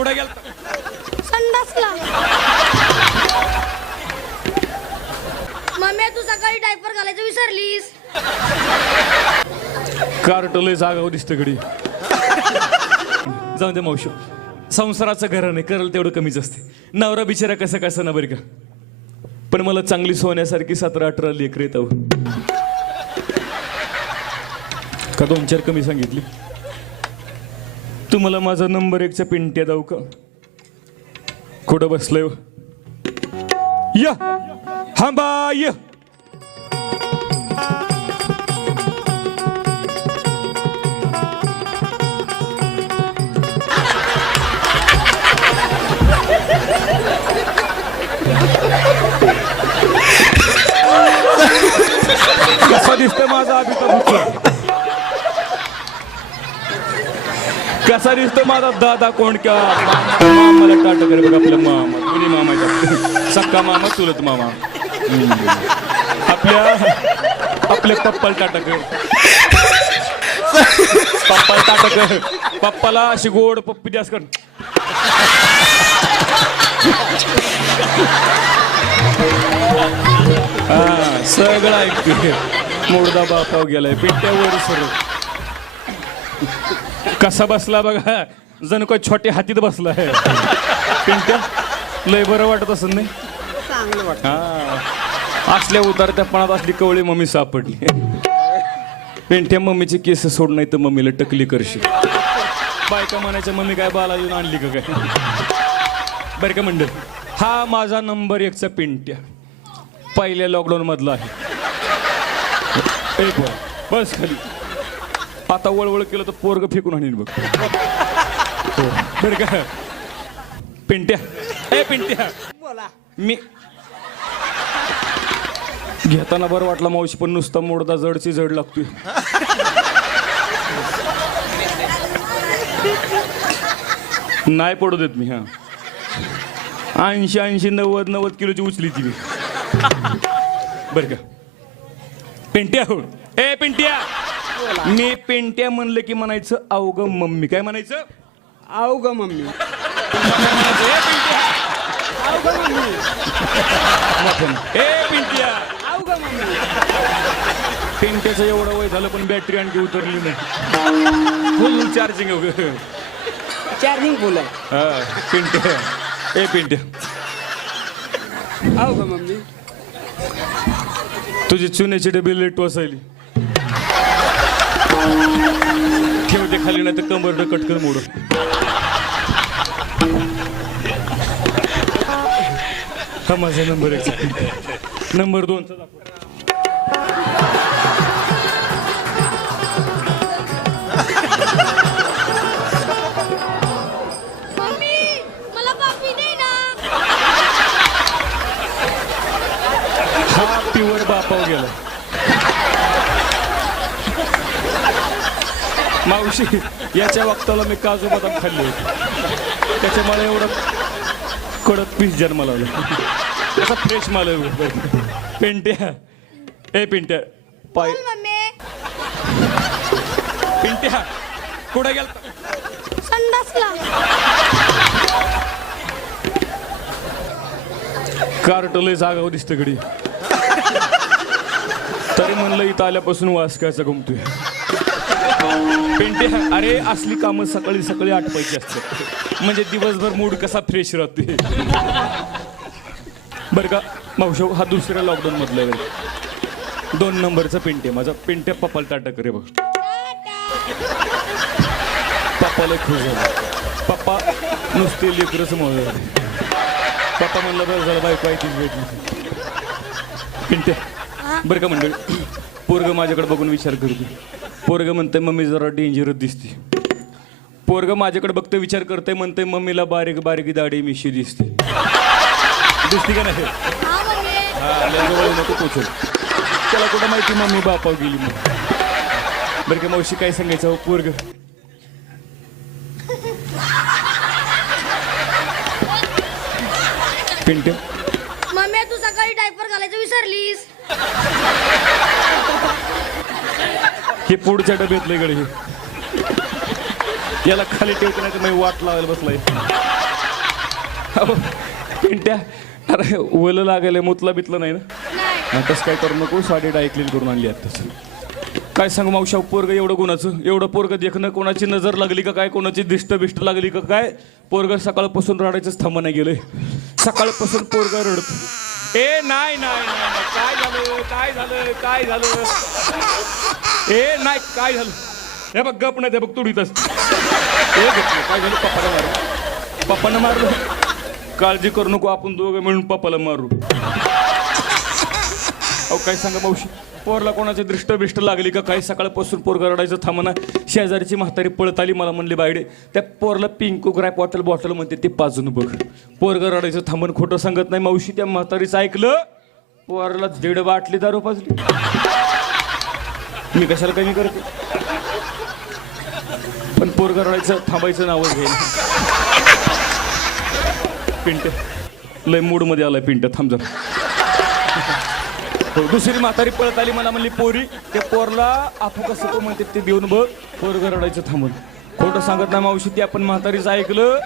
कुठे गेला. संडासला. मम्मी तू सकाळी डायपर घालायचं विसरलीस. कार्ट लय जागा दिसतं गडी जाऊन दे मावशी. संसाराचं घर नाही करल तेवढं कमीच असते. नवरा बिचारा कसं कसं ना बरं का? पण मला चांगली सोन्यासारखी सतरा अठरा लेकर येत का दोन चार कमी सांगितली? तुम्हाला माझा नंबर एकच्या पिंट्या जाऊ का? कुठं बसलंय? या! हा बा कसा दिसतो माझा दादा कोण का मामाला टाट करे बघ आपल्या मामा. कुणी मामा आहेत. सक्का मामा चुलत मामा. आपल्या आपल्या पप्पाला टाटक पप्पाला टाटक पप्पाला अशी गोड पप्पी जास्त कर. हा सगळं ऐकतोय मोडदा बापाव गेलाय. पिट्यावर सर कसा बसला बघा. जणू काय छोट्या हातीत बसला आहे. पिंट्या लय बरं वाटत असं नाही? चांगलं वाटतं. हा. असल्या उतारत्यापणात असली कवळी मम्मी सापडली. पेंट्या मम्मीचे केस सोड नाही तर मम्मीला टकली करशील. बायका म्हणायच्या मम्मी काय बाला येऊन आणली का काय? बरं का मंडळ? हा माझा नंबर एकचा पिंट्या. पहिल्या लॉकडाऊन मधला आहे. एक. बस खाली. आता वळवळ केलं तर पोरग फेकून आणीन बघ. बरं का? पिंट्या. ए पिंट्या. बोला. मी घेताना बरं वाटलं मावशी पण नुसता मोडदा जडची जड लागतोय. नाही पडू देत मी हा. ऐंशी ऐंशी नव्वद नव्वद किलोची उचली ती मी. बरं का? पेंट्या हो. ए पेंट्या! मी पेंट्या म्हणलं की म्हणायचं अवघ मम्मी. काय म्हणायचं? आऊ ग मम्मी मम्मी. ए पिंट्या. ग मम्मी. पिंट्याचं एवढं वय झालं पण बॅटरी आणखी उतरली नाही. फुल चार्जिंग चार्जिंग फुल आहे. हा पिंट्या. ए पिंट्या. ग मम्मी. तुझी चुन्याची डबी लेट वसायली ठेवते खाली नाही तर कंबर कटकर मोड हा माझा नंबर एक. नंबर दोन. मम्मी मला पापी दे ना. हा प्युअर बापाव गेला. मावशी याच्या वक्ताला मी काजू बदाम खाल्ले होते. त्याच्यामुळे एवढं कडक पीस जन्माला आलं. त्याचा फ्रेश माल. पेंट्या. ए पिंट्या. पाय. पिंट्या कुठे गेला संडासला. कार्ट लय जागा दिसतं गडी तरी म्हणलं इथं आल्यापासून वास कायचा गमतोय पेंटे अरे असली कामं सकाळी सकाळी आठवायची असतात. म्हणजे दिवसभर मूड कसा फ्रेश राहते बरं का मावशो हा दुसऱ्या लॉकडाऊन मधला आहे दोन नंबरचा पेंटे माझा. पेंट्या पप्पाला ताटक रे बघ पप्पाला खुश झाला. पप्पा नुसते लेकरच मळ पप्पा म्हणलं बरं झालं बायको ऐकून तीच भेटली. पिंट्या बरं का मंडळ पोरग माझ्याकडे बघून विचार करतो पोरग म्हणते मम्मी जरा डेंजरच दिसते. पोरग माझ्याकडे बघते विचार करते म्हणते मम्मीला बारीक बारीक दाढी मिशी दिसते. दिसते का नाही? हा हा, नको पोचल त्याला कुठं माहिती मम्मी बापाव गेली मग बरं का मावशी काय सांगायचं हो पोरग? पिंट्या मम्मी तू सकाळी डायपर घालायचं विसरलीस. हे पुढच्या डब्यातले गडे हे. याला खाली ठेवतो नाही मी वाट लावायला बसलाय. पिंट्या अरे ओलं लागायला मुतला बितलं नाही ना? तसं काय करू नको साडी डायक्लीन करून आणली आत्ताच. काय सांगू मावशा पोरग एवढं कोणाचं एवढं पोरग देखणं कोणाची नजर लागली का काय? कोणाची दिष्ट बिष्ट लागली का काय? पोरग सकाळपासून रडायचंच थांब नाही गेलंय. सकाळपासून पोरग रडत. ए नाही नाही. काय झालं? काय झालं? काय झालं? ए नाही काय झालं? हे बघ गप नाही ते बघ तुडीतच ए गप नाही. काय झालं? पप्पाला मारलं पप्पाला मारलं. काळजी करू नको आपण दोघं मिळून पप्पाला मारू. अहो काय सांगा मावशी? पोरला कोणाची दृष्ट बिष्ट लागली का? काही सकाळपासून पोरगा रडायचं थांबना शेजारीची म्हातारी पळत आली मला म्हणली बायडे त्या पोरला पिंकू ग्रॅप बॉटल बॉटल म्हणते ते पाजून बघ. पोरगा रडायचं थांबन खोटं सांगत नाही. मावशी त्या म्हातारीचं ऐकलं पोरला दीड बाटली दारू पाजली. मी कशाला कमी करते? पण पोर करायचं थांबायचं नावच घेईन. पिंट. लय मूडमध्ये आलाय पिंट थांब जरा. हो, दुसरी म्हातारी पळत आली मला म्हणली पोरी त्या पोरला आपू कसं तो म्हणते ते देऊन बघ पोर घरडायचं थांबून. खोटं सांगत नाही मावशी ते आपण म्हातारीचं ऐकलं.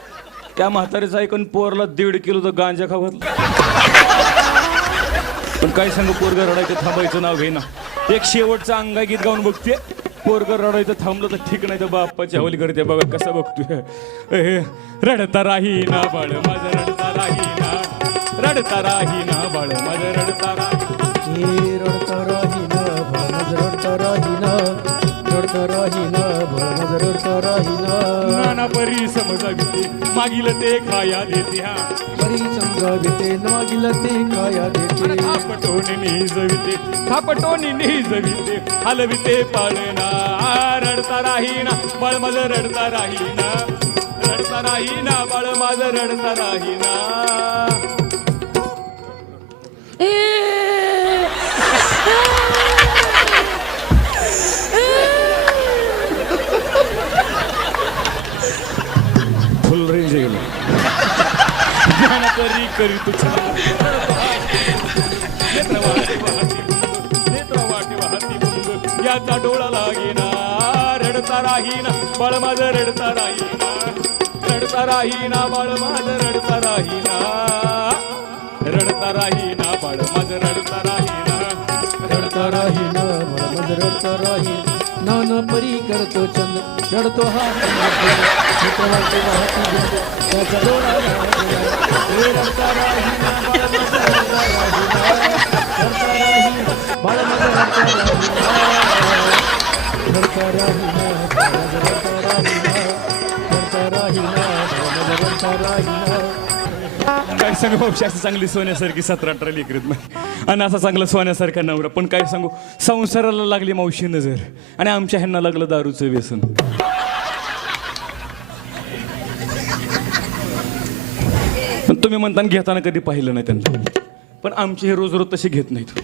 त्या म्हातारीचं ऐकून पोरला दीड किलो तर गांजा खावत पण काय सांगू पोर घरडायचं थांबायचं नाव घेईना. एक शेवटचं अंगा गीत गाऊन बघते. पोरग रडायचं थांबलं तर ठीक नाही तर बाप्पाची हवली करते. बघा कसं बघतोय. रडता राही ना बाळ माझं रडता राही ना रडता राही ना बाळ माझं रडता राही रडता मागील ते खाया देते हा परी समजाविते न मागील ते काया देते. थापटोनी निजविते थापटोनी निजविते. हलविते पाळणा रडता राहीना बाळ माझं रडता राहीना. रडता राहीना बाळ माझं रडता राहीना. फुल करी करी तुझा नेत्र वाटे वाहती. बुंग, नेत्र वाटे वाहती बुंग, याचा डोळा लागेना. रडता राहीना बाळ माझं रडता राहीना रडता राहीना बाळ माझं रडता राहीना रडता राहीना बाळ माझं रडता राहीना रडता राहीन भळमज रडता राहीन नाना परी करतो चंद रडतो हा मित्रवाटे वाहती त्याचा डोळा काय सांगू? पक्षी असं चांगली सोन्यासारखी सतरा अठरा लेकरीत नाही आणि असा चांगला सोन्यासारखा नवरा. पण काय सांगू? संसाराला लागली मावशी नजर. आणि आमच्या ह्यांना लागलं दारूचं व्यसन. पण तुम्ही म्हणताना घेताना कधी पाहिलं नाही त्यांना पण आमचे हे रोज रोज तसे घेत नाहीत.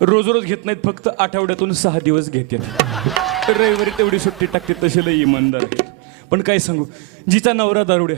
रोज रोज घेत नाहीत फक्त आठवड्यातून सहा दिवस घेतात रविवारी तेवढी सुट्टी टाकते तसे लई इमानदार आहेत. पण काय सांगू? जिचा नवरा दारुड्या